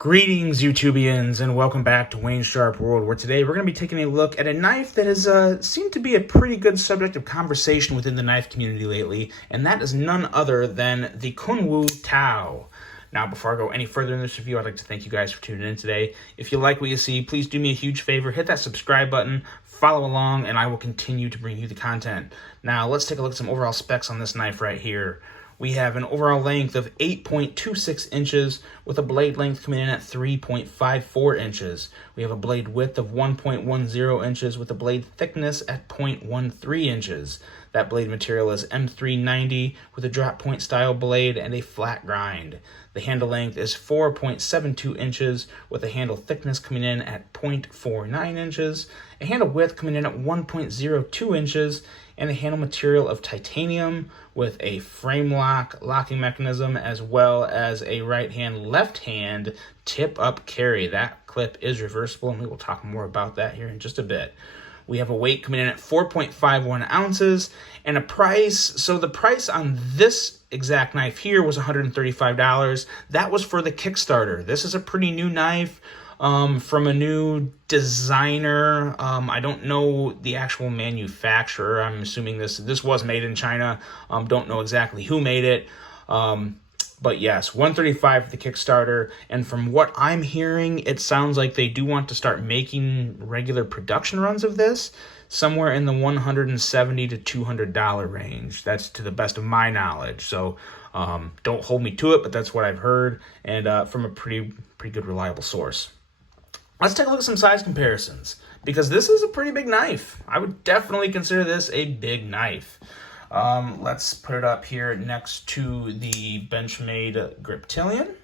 Greetings, YouTubians, and welcome back to Wayne's Sharp World, where today we're going to be taking a look at a knife that has seemed to be a pretty good subject of conversation within the knife community lately, and that is none other than the Kunwu Tao. Now, before I go any further in this review, I'd like to thank you guys for tuning in today. If you like what you see, please do me a huge favor, hit that subscribe button, follow along, and I will continue to bring you the content. Now, let's take a look at some overall specs on this knife right here. We have an overall length of 8.26 inches with a blade length coming in at 3.54 inches. We have a blade width of 1.10 inches with a blade thickness at 0.13 inches. That blade material is M390 with a drop point style blade and a flat grind. The handle length is 4.72 inches with a handle thickness coming in at 0.49 inches, a handle width coming in at 1.02 inches, and a handle material of titanium with a frame locking mechanism, as well as a right hand, left hand tip up carry. That clip is reversible, and we will talk more about that here in just a bit. We have a weight coming in at 4.51 ounces and a price. So the price on this exact knife here was $135. That was for the Kickstarter. This is a pretty new knife from a new designer. I don't know the actual manufacturer. I'm assuming this was made in China. Don't know exactly who made it. But yes, $135 for the Kickstarter, and from what I'm hearing, it sounds like they do want to start making regular production runs of this, somewhere in the $170 to $200 range. That's to the best of my knowledge, so don't hold me to it, but that's what I've heard, and from a pretty good reliable source. Let's take a look at some size comparisons, because this is a pretty big knife. I would definitely consider this a big knife. Let's put it up here next to the Benchmade Griptilian,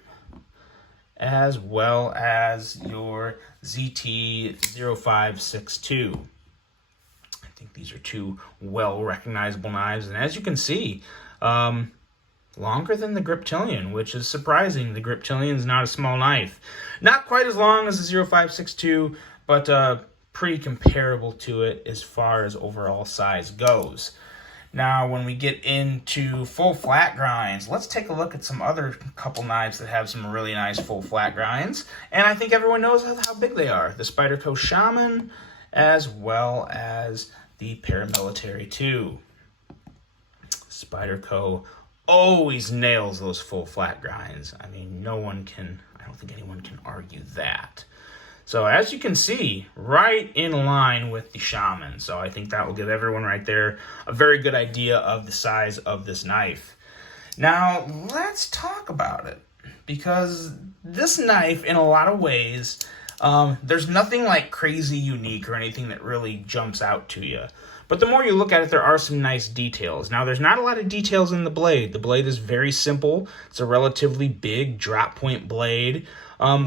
as well as your ZT-0562. I think these are two well-recognizable knives, and as you can see, longer than the Griptilian, which is surprising. The Griptilian is not a small knife. Not quite as long as the 0562, but pretty comparable to it as far as overall size goes. Now, when we get into full flat grinds, let's take a look at some other couple knives that have some really nice full flat grinds. And I think everyone knows how big they are. The Spyderco Shaman, as well as the Paramilitary 2. Spyderco always nails those full flat grinds. I mean, I don't think anyone can argue that. So as you can see, right in line with the Shaman. So I think that will give everyone right there a very good idea of the size of this knife. Now, let's talk about it, because this knife, in a lot of ways, there's nothing like crazy unique or anything that really jumps out to you. But the more you look at it, there are some nice details. Now, there's not a lot of details in the blade. The blade is very simple. It's a relatively big drop point blade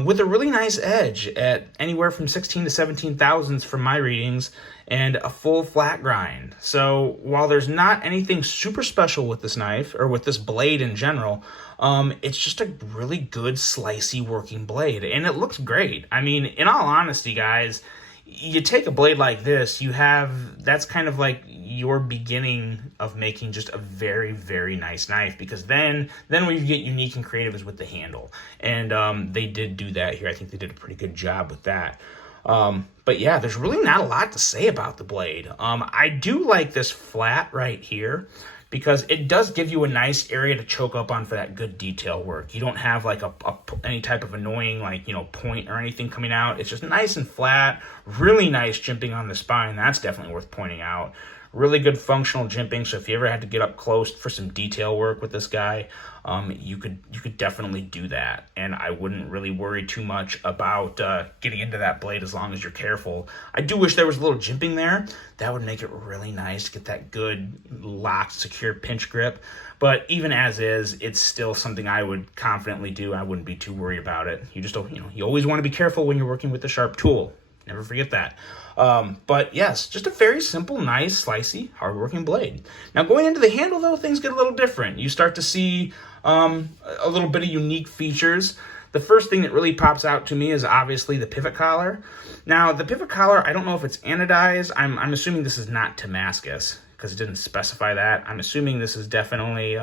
with a really nice edge at anywhere from 16 to 17 thousandths from my readings, and a full flat grind. So while there's not anything super special with this knife, or with this blade in general, it's just a really good slicey working blade, and it looks great. I mean, in all honesty, guys, you take a blade like this, that's kind of like your beginning of making just a very, very nice knife, because then where you get unique and creative is with the handle. And they did do that here. I think they did a pretty good job with that. But yeah, there's really not a lot to say about the blade. I do like this flat right here, because it does give you a nice area to choke up on for that good detail work. You don't have like any type of annoying point or anything coming out. It's just nice and flat, really nice jimping on the spine. That's definitely worth pointing out. Really good functional jimping, so if you ever had to get up close for some detail work with this guy, you could definitely do that, and I wouldn't really worry too much about getting into that blade as long as you're careful. I do wish there was a little jimping there. That would make it really nice to get that good locked, secure pinch grip, but even as is, it's still something I would confidently do. I wouldn't be too worried about it. You just don't, you always want to be careful when you're working with a sharp tool. Never forget that. But yes, just a very simple, nice, slicey, hardworking blade. Now, going into the handle, though, things get a little different. You start to see a little bit of unique features. The first thing that really pops out to me is obviously the pivot collar. Now, the pivot collar, I don't know if it's anodized. I'm assuming this is not Damascus, because it didn't specify that. I'm assuming this is definitely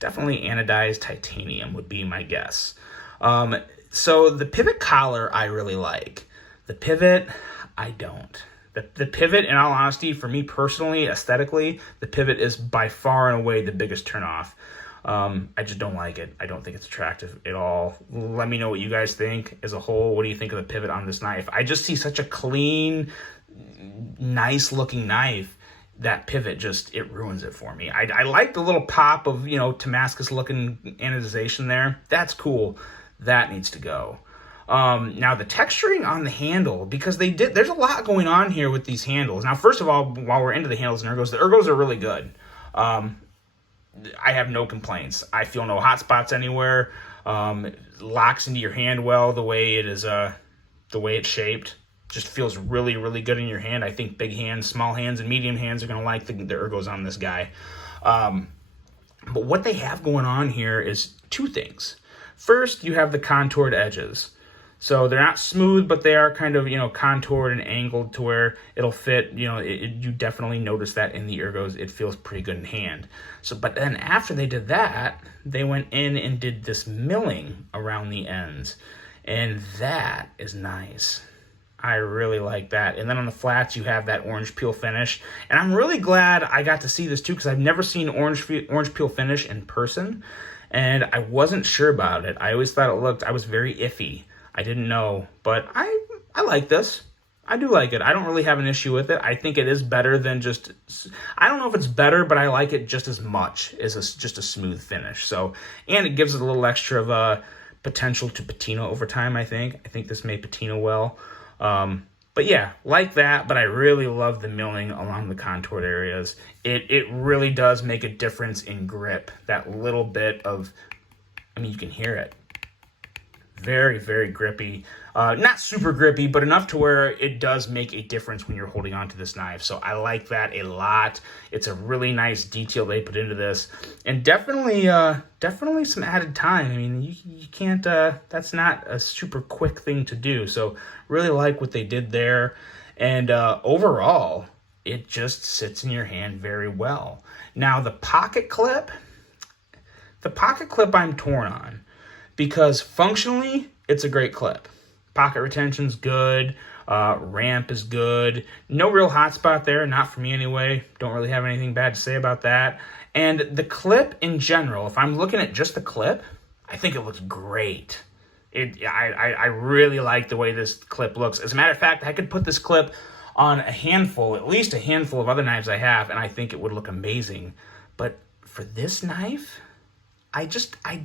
anodized titanium would be my guess. So the pivot collar I really like. The pivot, I don't. The pivot, in all honesty, for me personally, aesthetically, the pivot is by far and away the biggest turnoff. I just don't like it. I don't think it's attractive at all. Let me know what you guys think as a whole. What do you think of the pivot on this knife? I just see such a clean, nice looking knife. That pivot just, it ruins it for me. I like the little pop of, Damascus looking anodization there. That's cool. That needs to go. Now the texturing on the handle, because there's a lot going on here with these handles. Now, first of all, while we're into the handles and ergos, the ergos are really good. I have no complaints. I feel no hot spots anywhere. Locks into your hand well the way it is, the way it's shaped. Just feels really, really good in your hand. I think big hands, small hands, and medium hands are going to like the ergos on this guy. But what they have going on here is two things. First, you have the contoured edges. So they're not smooth, but they are kind of, contoured and angled to where it'll fit. You definitely notice that in the ergos. It feels pretty good in hand. But then after they did that, they went in and did this milling around the ends. And that is nice. I really like that. And then on the flats, you have that orange peel finish. And I'm really glad I got to see this too, because I've never seen orange peel finish in person. And I wasn't sure about it. I always thought I was very iffy. I didn't know, but I like this. I do like it. I don't really have an issue with it. I think it is better than just, I don't know if it's better, but I like it just as much as just a smooth finish. So, and it gives it a little extra of potential to patina over time, I think. I think this may patina well. But yeah, like that, but I really love the milling along the contoured areas. It really does make a difference in grip. That little bit of, you can hear it. Very, very grippy. Not super grippy, but enough to where it does make a difference when you're holding on to this knife. So I like that a lot. It's a really nice detail they put into this. And definitely some added time. You can't, that's not a super quick thing to do. So really like what they did there. And overall, it just sits in your hand very well. Now the pocket clip I'm torn on. Because functionally, it's a great clip. Pocket retention's good. Ramp is good. No real hot spot there, not for me anyway. Don't really have anything bad to say about that. And the clip in general, if I'm looking at just the clip, I think it looks great. I really like the way this clip looks. As a matter of fact, I could put this clip on at least a handful of other knives I have, and I think it would look amazing. But for this knife, I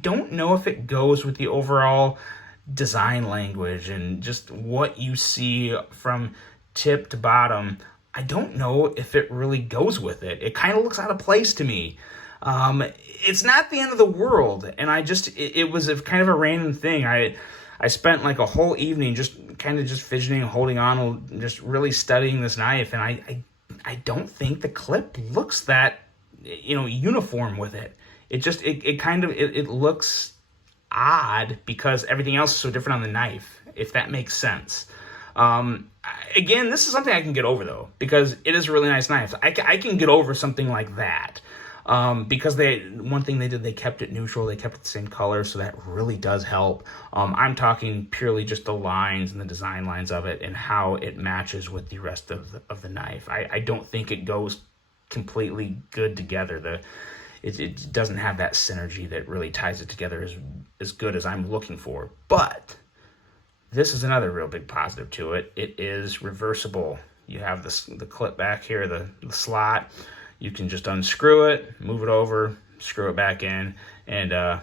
don't know if it goes with the overall design language and just what you see from tip to bottom. I don't know if it really goes with it. It kind of looks out of place to me. It's not the end of the world, and it was kind of a random thing. I spent like a whole evening just fidgeting, holding on, just really studying this knife, and I don't think the clip looks that uniform with it. It looks odd because everything else is so different on the knife, if that makes sense. Again, this is something I can get over though, because it is a really nice knife. I can get over something like that. Because one thing they did, they kept it neutral, they kept it the same color, so that really does help. I'm talking purely just the lines and the design lines of it and how it matches with the rest of the knife. I don't think it goes completely good together. It doesn't have that synergy that really ties it together as good as I'm looking for. But this is another real big positive to it. It is reversible. You have the clip back here, the slot. You can just unscrew it, move it over, screw it back in, and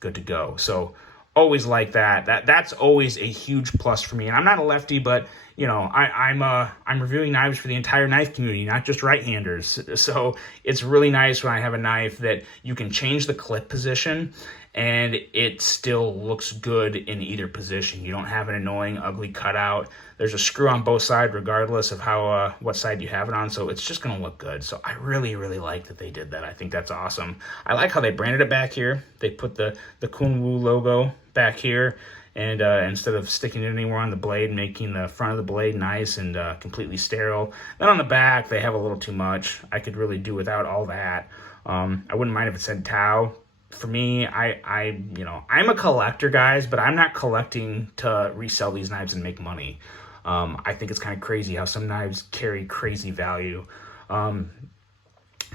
good to go. So always like that. That's always a huge plus for me. And I'm not a lefty, but I'm reviewing knives for the entire knife community, not just right-handers. So it's really nice when I have a knife that you can change the clip position and it still looks good in either position. You don't have an annoying, ugly cutout. There's a screw on both sides regardless of how what side you have it on, so it's just going to look good. So I really, really like that they did that. I think that's awesome. I like how they branded it back here. They put the Kunwu logo back here, and instead of sticking it anywhere on the blade, making the front of the blade nice and completely sterile. Then on the back, they have a little too much. I could really do without all that. I wouldn't mind if it said Tau. for me, I'm a collector, guys, but I'm not collecting to resell these knives and make money. I think it's kind of crazy how some knives carry crazy value.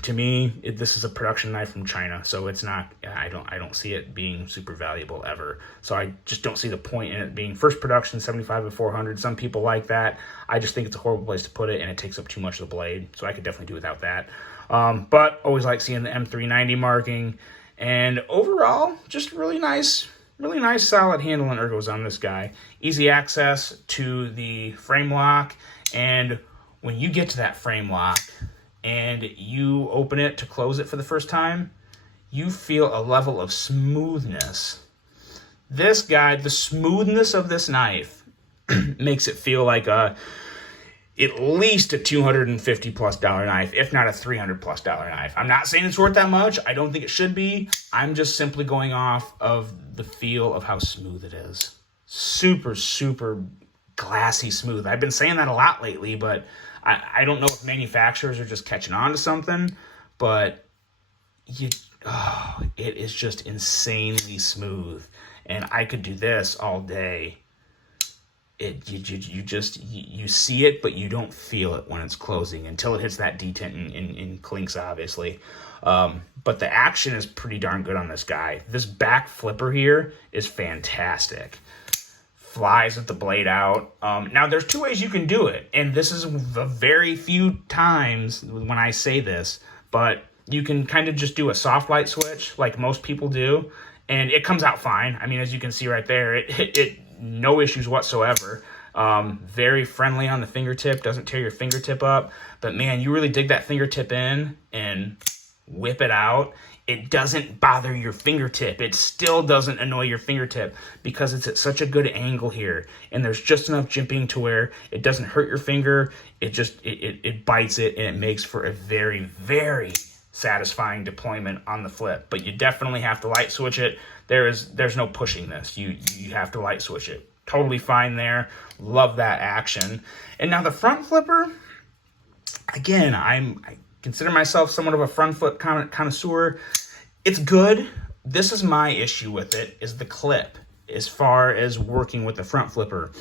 To me, this is a production knife from China, so it's not. I don't see it being super valuable ever. So I just don't see the point in it being first production 75 to 400. Some people like that. I just think it's a horrible place to put it, and it takes up too much of the blade. So I could definitely do without that. But always like seeing the M390 marking, and overall, just really nice, solid handle and ergos on this guy. Easy access to the frame lock, and when you get to that frame lock and you open it to close it for the first time, you feel a level of smoothness. This guy, the smoothness of this knife makes it feel like at least a $250+ knife, if not a $300+ knife. I'm not saying it's worth that much. I don't think it should be. I'm just simply going off of the feel of how smooth it is. Super, super glassy smooth. I've been saying that a lot lately, but I don't know if manufacturers are just catching on to something, but it is just insanely smooth. And I could do this all day. You see it, but you don't feel it when it's closing until it hits that detent and clinks, obviously. But the action is pretty darn good on this guy. This back flipper here is fantastic. Flies with the blade out. Now, there's two ways you can do it, and this is the very few times when I say this, but you can kind of just do a soft light switch like most people do, and it comes out fine. I mean, as you can see right there, it no issues whatsoever. Very friendly on the fingertip, doesn't tear your fingertip up, but man, you really dig that fingertip in and whip it out. It doesn't bother your fingertip. It still doesn't annoy your fingertip because it's at such a good angle here. And there's just enough jimping to where it doesn't hurt your finger. It just, it bites it, and it makes for a very, very satisfying deployment on the flip. But you definitely have to light switch it. There's no pushing this. You have to light switch it. Totally fine there. Love that action. And now the front flipper, again, I consider myself somewhat of a front flip connoisseur. It's good. This is my issue with it, is the clip. As far as working with the front flipper,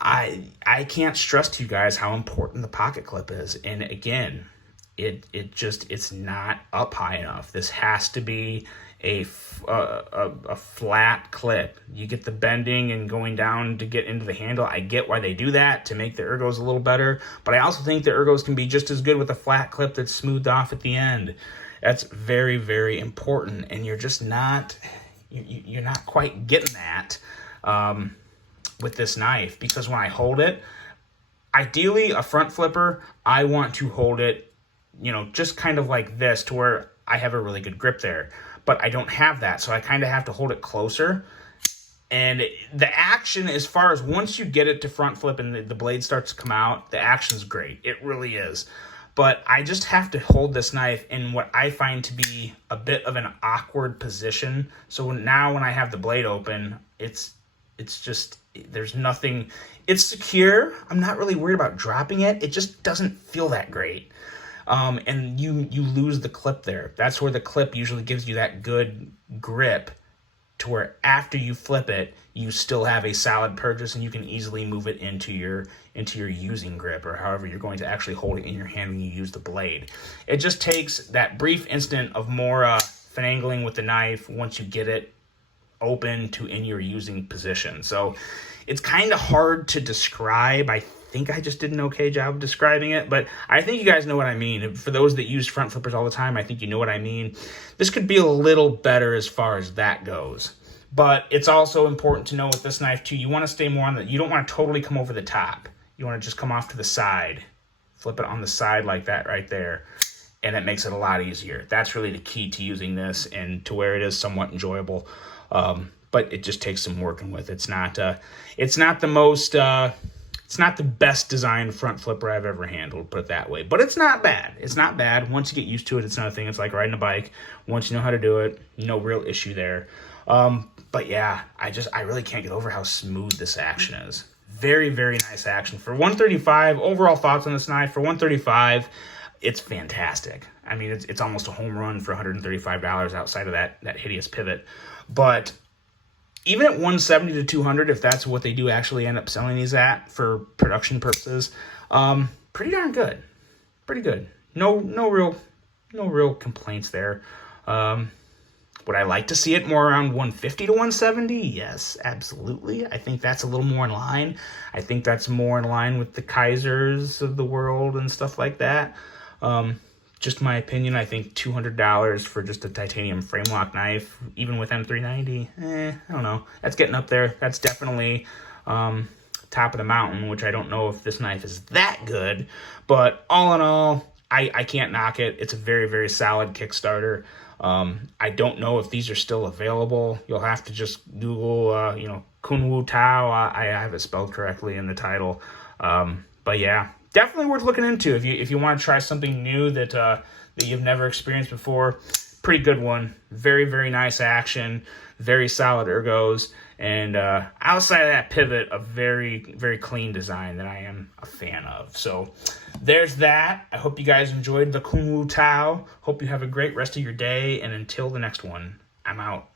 I can't stress to you guys how important the pocket clip is. And again, it's not up high enough. This has to be a flat clip. You get the bending and going down to get into the handle. I get why they do that, to make the ergos a little better, but I also think the ergos can be just as good with a flat clip that's smoothed off at the end. That's very, very important, and you're just not, you're not quite getting that with this knife, because when I hold it, ideally a front flipper, I want to hold it, just kind of like this, to where I have a really good grip there. But I don't have that, so I kind of have to hold it closer. And the action, as far as once you get it to front flip and the blade starts to come out, the action's great. It really is. But I just have to hold this knife in what I find to be a bit of an awkward position. So now when I have the blade open, it's just, there's nothing, it's secure. I'm not really worried about dropping it. It just doesn't feel that great. And you lose the clip there. That's where the clip usually gives you that good grip, to where after you flip it, you still have a solid purchase, and you can easily move it into your using grip, or however you're going to actually hold it in your hand when you use the blade. It just takes that brief instant of more finagling with the knife once you get it open to in your using position. So it's kind of hard to describe. I think I just did an okay job of describing it, but I think you guys know what I mean. For those that use front flippers all the time, I think you know what I mean. This could be a little better as far as that goes, but it's also important to know with this knife too, you want to stay more on you don't want to totally come over the top. You want to just come off to the side, flip it on the side like that right there, and it makes it a lot easier. That's really the key to using this, and to where it is somewhat enjoyable. But it just takes some working with. It's not the most, it's not the best designed front flipper I've ever handled, put it that way. But it's not bad. It's not bad. Once you get used to it, it's another thing. It's like riding a bike. Once you know how to do it, no real issue there. But yeah, I really can't get over how smooth this action is. Very, very nice action. For $135, overall thoughts on this knife, for $135, it's fantastic. I mean, it's almost a home run for $135 outside of that hideous pivot. But even at 170 to 200, if that's what they do actually end up selling these at for production purposes, pretty darn good. Pretty good. No real complaints there. Would I like to see it more around 150 to 170? Yes, absolutely. I think that's a little more in line. I think that's more in line with the Kaisers of the world and stuff like that. Just my opinion, I think $200 for just a titanium frame lock knife, even with M390, I don't know. That's getting up there. That's definitely top of the mountain, which I don't know if this knife is that good. But all in all, I can't knock it. It's a very, very solid Kickstarter. I don't know if these are still available. You'll have to just Google, Kunwu Tao. I have it spelled correctly in the title. But yeah, definitely worth looking into if you want to try something new that you've never experienced before. Pretty good one. Very, very nice action. Very solid ergos. And outside of that pivot, a very, very clean design that I am a fan of. So there's that. I hope you guys enjoyed the Kunwu Tao. Hope you have a great rest of your day. And until the next one, I'm out.